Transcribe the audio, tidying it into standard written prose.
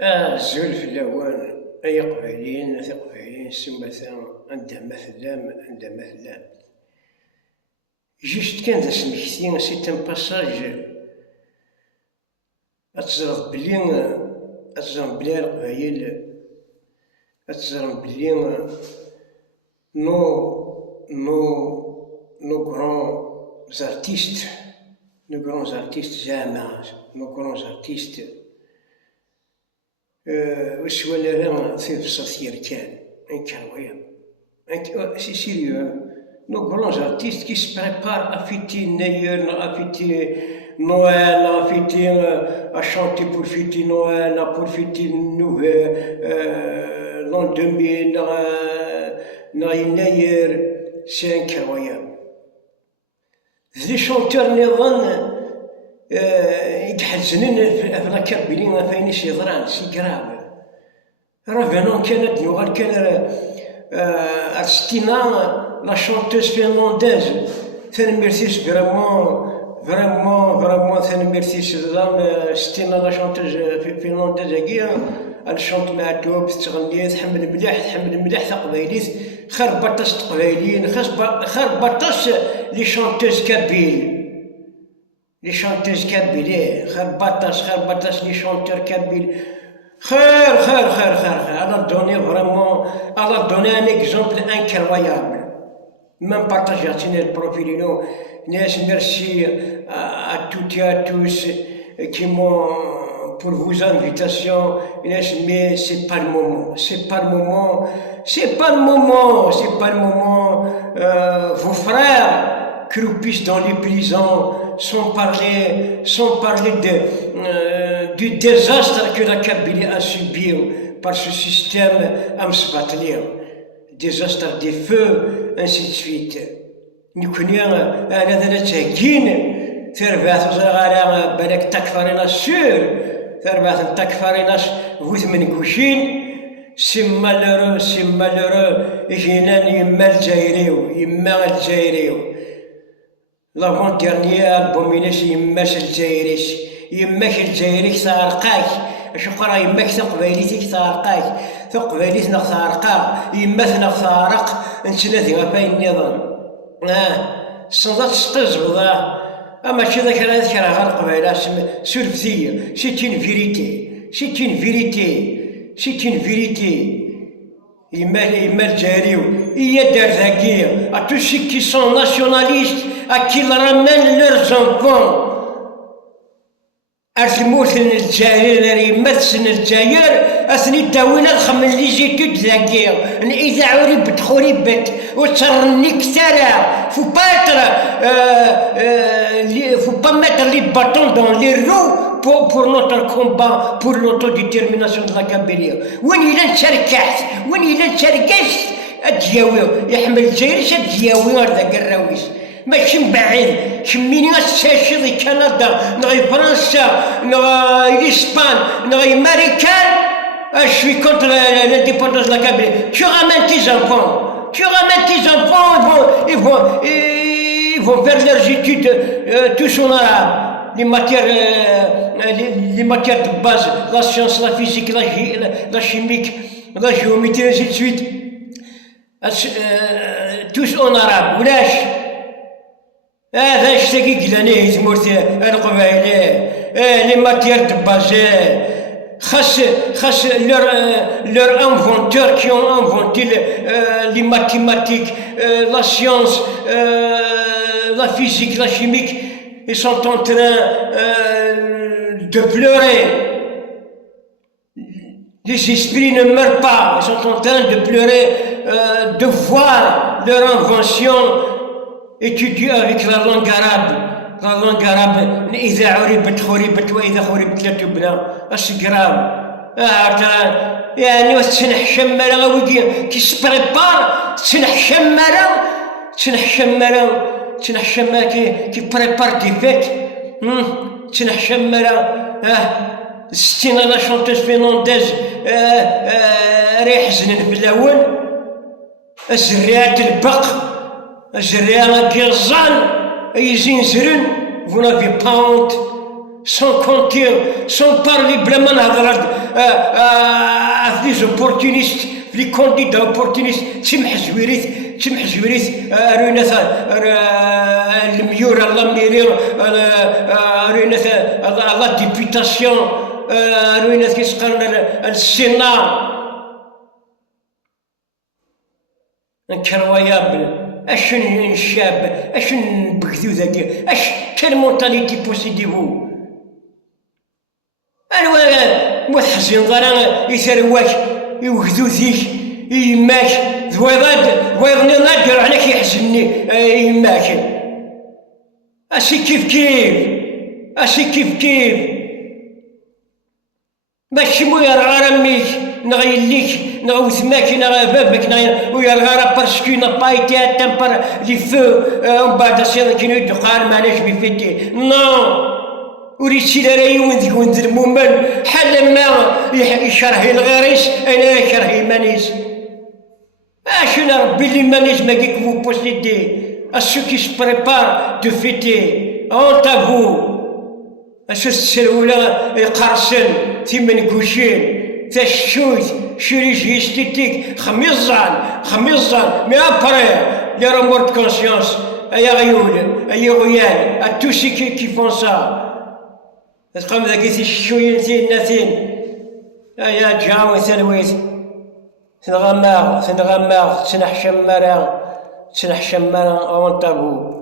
الزول في اللوان أي قبايليين سمثا عندها مثلا جيست كان ذا سمكتين سيت ان باساج أتزرق بلي القبايل أتزرق بلي نو نو نو غران زارتيست زعما نو غران زارتيست واش ولا راه في بساطير كان انكرويابل سي سيريو nos grands artistes qui se préparent à fêter Noël, à fêter, à chanter pour fêter Noël, pour fêter l'an 2000, c'est incroyable. Les chanteurs نظن يتحزنون في الأكابر بلي ما فاينش يضران سي كراف. راه فانون كانت نوغال كان Arstina, la chanteuse finlandaise, merci vraiment, merci Stina, la chanteuse finlandaise, elle chante معدوب تغني تحمل مليح تقبايليت خربطاش تقبايليين خربطاش لي شانتوز كابيل خربطاش لي شانتور كابيل خير elle a donné un exemple incroyable même partagé le profil merci à toutes et à tous qui m'ont pour vos invitations mais c'est pas le moment vos frères croupissent dans les prisons sans parler du désastre que la Kabylie a subi par ce système amsbatlir, désastre des feux, ainsi de suite. Nous connaissons هذا تهجين ثربات زغارة بالك تكفرنا سور ثربات تكفرنا وث من كوشين سمالورو جينا يما الجزائريو لافون ديرنيير بومينيش يماش الجزائري تارقاك شقرا يماك تقبايليتك تقبايليتنا تارقا يماثنا تارق انتنا ذي غفاين النظام الصندات تستزبضا اما شي ذاك راه ذكرها غير قبايله سولفتيه سيتين فيريتي يما الجزائريو هي دار ذاكيه à tous ceux qui sont nationalistes à qui ils ramènent leurs enfants الموت الجزائر يمثل الجزائر اثني داوينا الخم اللي جيتو تذاكير اذا عوري بدخولي بيت وترني كتارا فو pas mettre les bâtons dans les roues pour notre combat pour l'autodétermination de la Kabylie وين إلا نشاركت الجزائر يحمل الجزائر الجزائر هذاك الراويس ماشي بعيد كميني غتستاشي كندا نغي فرنسا نغي اسبان نغي امريكان je suis contre l'indépendance de la Kabylie. Tu ramènes tes enfants, ils vont faire leurs études tous en arabe, les matières de base, la science, la physique, la chimique, la géométrie, ainsi de suite, tous en arabe. ولاش هذا اشتكي قلاني ثمورت القبائلي لي ماتير دو بازي خاص leur inventeur qui ont inventé les mathématiques, la science, la physique, la chimique, ils sont en train de pleurer. Les esprits ne meurent pas, ils sont en train de pleurer, de voir leur invention étudier avec la langue arabe إذا خربت وإذا خربت لا تبنى أسقرام يعني وتسنح شمالة غويكي كي سبريبار تسنح شمالة كي بريبار دي فيت تسنح شمالة ستين لا شونتوز فينلانديز راه يحزنن في الأول الزريات البق الزريات كيزان يزين زرن vous n'avez pas honte sans compter, sans parler بلا ما نهضر في لي زوبورتونيست في لي كونديدا اوبورتونيست تسمح زويريت ريناث الميور الله ميرير ريناث الله ديبيتاسيون ريناث كيسقال السينات انكرويابل اشن الشاب اشن بكذو ذاك اش كان مونتاليتي بوسيديفو انا محزن ضرا يثروك يوخذو ذيك يماك ذويضني نادر عليك يحزنني يماك اشي كيف ماشي مو يرغى رميك نغيليك نغوثماك نغى بابك ويرغى باسكو n'a pas été atteint par les feux en bas de la كي يدقال معليش بفيتي نو وريتي لا يون ذيك ونذر مومن حل ما يشرهي الغريس انا يشرهي مانيس اشنا ربي اللي مانيس ما كيك فو بوسيدي à ceux qui se préparent de fêter honte à vous السلولة يقرصن ثمن كوشين تشوت شريجي استيتيك خميزان مي ابري لي رامور دو كونسيونس ايا غيال à tous ceux qui font ça تقوم ذاك الشوين ناثين ايا جاو ثلويت تنغمار تنح شمارا اونتابو